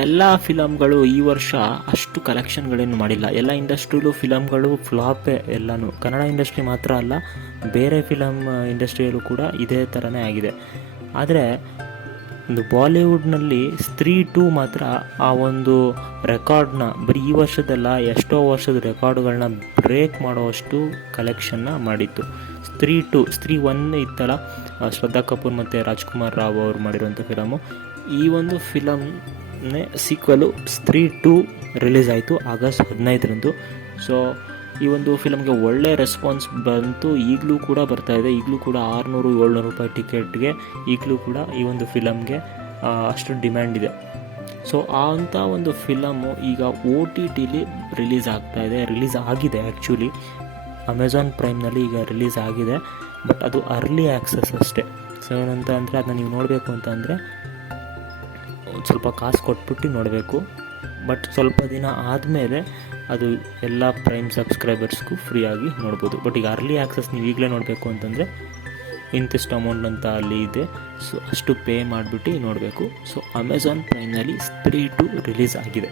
ಎಲ್ಲ ಫಿಲಮ್ಗಳು ಈ ವರ್ಷ ಅಷ್ಟು ಕಲೆಕ್ಷನ್ಗಳೇನು ಮಾಡಿಲ್ಲ. ಎಲ್ಲ ಇಂಡಸ್ಟ್ರಿಲೂ ಫಿಲಮ್ಗಳು ಫ್ಲಾಪೇ ಎಲ್ಲನೂ. ಕನ್ನಡ ಇಂಡಸ್ಟ್ರಿ ಮಾತ್ರ ಅಲ್ಲ, ಬೇರೆ ಫಿಲಮ್ ಇಂಡಸ್ಟ್ರಿಯಲ್ಲೂ ಕೂಡ ಇದೇ ಥರನೇ ಆಗಿದೆ. ಆದರೆ ಒಂದು ಬಾಲಿವುಡ್ನಲ್ಲಿ ಸ್ತ್ರೀ 2 ಮಾತ್ರ ಆ ಒಂದು ರೆಕಾರ್ಡ್ನ ಬರೀ ಈ ವರ್ಷದಲ್ಲ, ಎಷ್ಟೋ ವರ್ಷದ ರೆಕಾರ್ಡ್ಗಳನ್ನ ಬ್ರೇಕ್ ಮಾಡುವಷ್ಟು ಕಲೆಕ್ಷನ್ನ ಮಾಡಿತ್ತು. ಸ್ತ್ರೀ 1 ಇತ್ತಲ್ಲ, ಶ್ರದ್ಧಾ ಕಪೂರ್ ಮತ್ತು ರಾಜ್ಕುಮಾರ್ ರಾವ್ ಅವರು ಮಾಡಿರುವಂಥ ಫಿಲಮು. ಈ ಒಂದು ಫಿಲಮ್ನೇ ಸೀಕ್ವಲು ಸ್ತ್ರೀ 2 ರಿಲೀಸ್ ಆಯಿತು ಆಗಸ್ಟ್ 15ರಂದು. ಸೊ ಈ ಒಂದು ಫಿಲಮ್ಗೆ ಒಳ್ಳೆ ರೆಸ್ಪಾನ್ಸ್ ಬಂತು. ಈಗಲೂ ಕೂಡ ಬರ್ತಾಯಿದೆ. ಈಗಲೂ ಕೂಡ 600-700 ರೂಪಾಯಿ ಟಿಕೆಟ್ಗೆ ಈಗಲೂ ಕೂಡ ಈ ಒಂದು ಫಿಲಮ್ಗೆ ಅಷ್ಟು ಡಿಮ್ಯಾಂಡ್ ಇದೆ. ಸೊ ಅಂಥ ಒಂದು ಫಿಲಮು ಈಗ OTTಲಿ ರಿಲೀಸ್ ಆಗಿದೆ. ಆ್ಯಕ್ಚುಲಿ ಅಮೆಝಾನ್ ಪ್ರೈಮ್ನಲ್ಲಿ ಈಗ ರಿಲೀಸ್ ಆಗಿದೆ, ಬಟ್ ಅದು ಅರ್ಲಿ ಆ್ಯಕ್ಸಸ್ ಅಷ್ಟೇ. ಸೊ ಏನಂತ ಅಂದರೆ ಅದನ್ನ ನೀವು ನೋಡಬೇಕು ಅಂತಂದರೆ ಸ್ವಲ್ಪ ಕಾಸು ಕೊಟ್ಬಿಟ್ಟು ನೋಡಬೇಕು. ಬಟ್ ಸ್ವಲ್ಪ ದಿನ ಆದಮೇಲೆ ಅದು ಎಲ್ಲ ಪ್ರೈಮ್ ಸಬ್ಸ್ಕ್ರೈಬರ್ಸ್ಗೂ ಫ್ರೀಯಾಗಿ ನೋಡ್ಬೋದು. ಬಟ್ ಈಗ ಅರ್ಲಿ ಆ್ಯಕ್ಸಸ್ ನೀವು ಈಗಲೇ ನೋಡಬೇಕು ಅಂತಂದರೆ ಇಂತಿಷ್ಟು ಅಮೌಂಟ್ ಅಂತ ಅಲ್ಲಿ ಇದೆ. ಸೊ ಅಷ್ಟು ಪೇ ಮಾಡಿಬಿಟ್ಟು ನೋಡಬೇಕು. ಸೊ ಅಮೆಝಾನ್ ಪ್ರೈಮ್ನಲ್ಲಿ ಸ್ತ್ರೀ 2 ರಿಲೀಸ್ ಆಗಿದೆ.